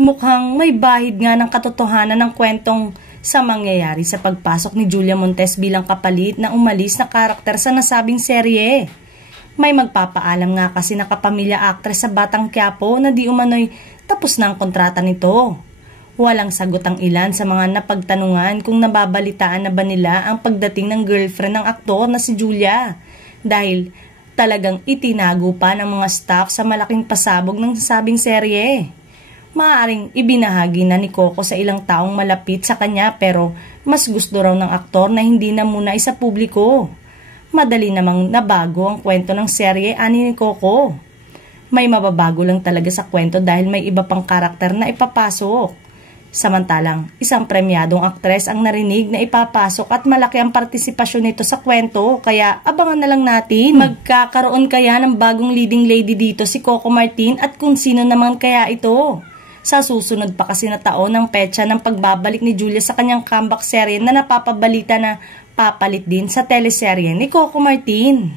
Mukhang may bahid nga ng katotohanan ng kwentong sa mangyayari sa pagpasok ni Julia Montes bilang kapalit na umalis na karakter sa nasabing serye. May magpapaalam nga kasi na kapamilya actress sa Batang Quiapo na di umano'y tapos na ang kontrata nito. Walang sagot ang ilan sa mga napagtanungan kung nababalitaan na ba nila ang pagdating ng girlfriend ng aktor na si Julia, dahil talagang itinago pa ng mga staff sa malaking pasabog ng nasabing serye. Maaaring ibinahagi na ni Coco sa ilang taong malapit sa kanya, pero mas gusto raw ng aktor na hindi na muna isa publiko. Madali namang nabago ang kwento ng serye, ani ni Coco. May mababago lang talaga sa kwento dahil may iba pang karakter na ipapasok. Samantalang isang premyadong aktres ang narinig na ipapasok at malaki ang partisipasyon nito sa kwento, kaya abangan na lang natin. Magkakaroon kaya ng bagong leading lady dito si Coco Martin at kung sino naman kaya ito? Sa susunod pa kasi na taon ang petsa ng pagbabalik ni Julia sa kanyang comeback serye na napapabalita na papalit din sa teleserye ni Coco Martin.